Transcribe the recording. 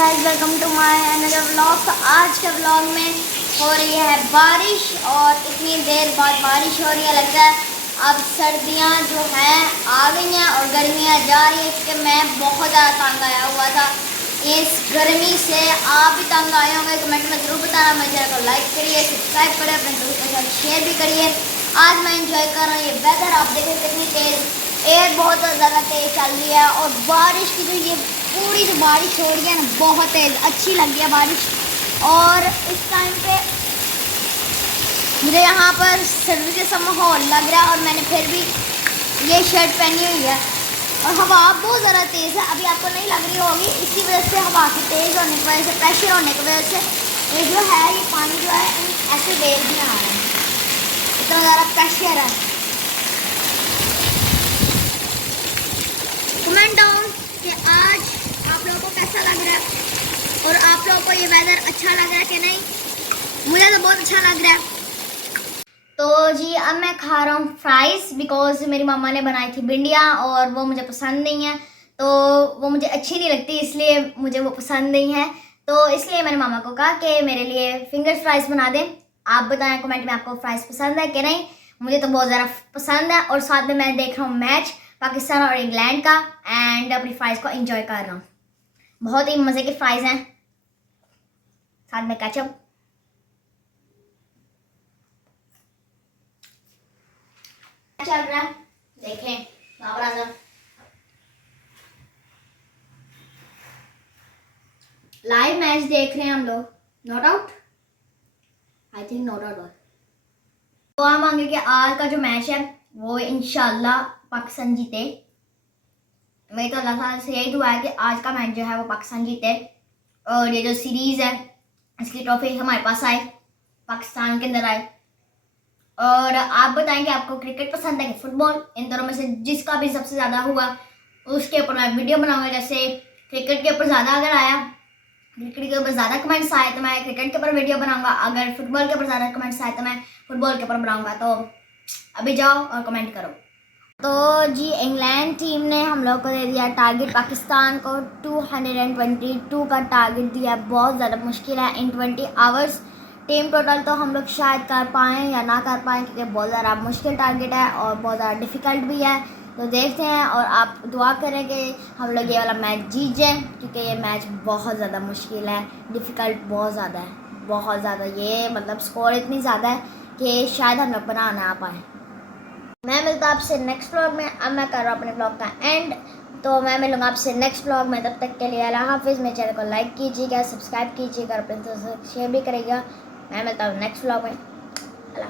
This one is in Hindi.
Guys, welcome to my another vlog. तो आज के व्लॉग में हो रही है बारिश और इतनी देर बाद बारिश हो रही है, लगता है अब सर्दियां जो हैं आ गई हैं और गर्मियां जा रही है। कि मैं बहुत ज़्यादा तंग आया हुआ था इस गर्मी से। आप भी तंग आए होंगे, कमेंट में ज़रूर बताना। मेरे चैनल को लाइक करिए, सब्सक्राइब करिए, अपने दोस्तों के साथ शेयर भी करिए। आज मैं इंजॉय कर रहा हूँ ये वेदर। आप देखें कितनी तेज़ एयर बहुत ज़्यादा तेज़ चल रही है और बारिश की जो ये पूरी जो बारिश हो रही है ना, बहुत तेज़ अच्छी लग रही है बारिश। और इस टाइम पे मुझे यहाँ पर सर्दी जैसा माहौल लग रहा है और मैंने फिर भी ये शर्ट पहनी हुई है। और हवा बहुत ज़्यादा तेज़ है, अभी आपको नहीं लग रही होगी, इसी वजह से हवा की तेज़ होने की वजह से, प्रेशर होने की वजह से ये जो है ये पानी जो है ऐसे वेव में आ रहा है, इतना ज़्यादा प्रेशर है। कमेंट डाउन कि आज आप लोगों को कैसा लग रहा है और आप लोगों को ये वेदर अच्छा लग रहा है कि नहीं। मुझे तो बहुत अच्छा लग रहा है। तो जी अब मैं खा रहा हूँ फ्राइज़, बिकॉज मेरी मामा ने बनाई थी भिंडियाँ और वो मुझे पसंद नहीं है, तो वो मुझे अच्छी नहीं लगती, इसलिए मुझे वो पसंद नहीं है। तो इसलिए मैंने मामा को कहा कि मेरे लिए फिंगर फ्राइज़ बना दें। आप बताएं कमेंट में आपको फ्राइज़ पसंद है कि नहीं। मुझे तो बहुत ज़्यादा पसंद है। और साथ में मैं देख रहा हूँ मैच पाकिस्तान और इंग्लैंड का एंड अपनी फ्राइज़ को एंजॉय कर रहा हूँ। बहुत ही मज़े की फ्राइज़ हैं, साथ में केचप। चल रहा है देखें, लाइव मैच देख रहे हैं हम लोग। Not out, I think not out. तो हम मांगे कि आज का जो मैच है वो इंशाल्लाह पाकिस्तान जीते। मेरी तो अल्लाह ताला से यही दुआ है कि आज का मैच जो है वो पाकिस्तान जीते और ये जो सीरीज़ है इसकी ट्रॉफी हमारे पास आए, पाकिस्तान के अंदर आए। और आप बताएं कि आपको क्रिकेट पसंद है कि फुटबॉल। इन दोनों में से जिसका भी सबसे ज़्यादा हुआ उसके ऊपर मैं वीडियो बनाऊंगा। जैसे क्रिकेट के ऊपर ज़्यादा अगर आया, क्रिकेट के ऊपर ज़्यादा कमेंट्स आए तो मैं क्रिकेट के ऊपर वीडियो बनाऊंगा। अगर फुटबॉल के ऊपर ज़्यादा कमेंट्स आए तो मैं फुटबॉल के ऊपर बनाऊंगा। तो अभी जाओ और कमेंट करो। तो जी इंग्लैंड टीम ने हम लोग को दे दिया टारगेट, पाकिस्तान को 222 का टारगेट दिया। बहुत ज़्यादा मुश्किल है इन 20 आवर्स। टीम टोटल तो हम लोग शायद कर पाएँ या ना कर पाएँ, क्योंकि बहुत ज़्यादा मुश्किल टारगेट है और बहुत ज़्यादा डिफ़िकल्ट भी है। तो देखते हैं और आप दुआ करें कि हम लोग ये वाला मैच जीत जाएँ, क्योंकि ये मैच बहुत ज़्यादा मुश्किल है, डिफ़िकल्ट बहुत ज़्यादा है, बहुत ज़्यादा। ये मतलब स्कोर इतनी ज़्यादा है कि शायद हम लोग बना ना पाएँ। मैं मिलता हूँ आपसे नेक्स्ट व्लॉग में। अब मैं कर रहा हूँ अपने व्लॉग का एंड, तो मैं मिलूँगा आपसे नेक्स्ट व्लॉग में। तब तक के लिए अल्लाह हाफिज़। मेरे चैनल को लाइक कीजिएगा, सब्सक्राइब कीजिएगा, अपने दोस्तों से शेयर भी करिएगा। मैं मिलता हूँ नेक्स्ट व्लॉग में। अल्लाह।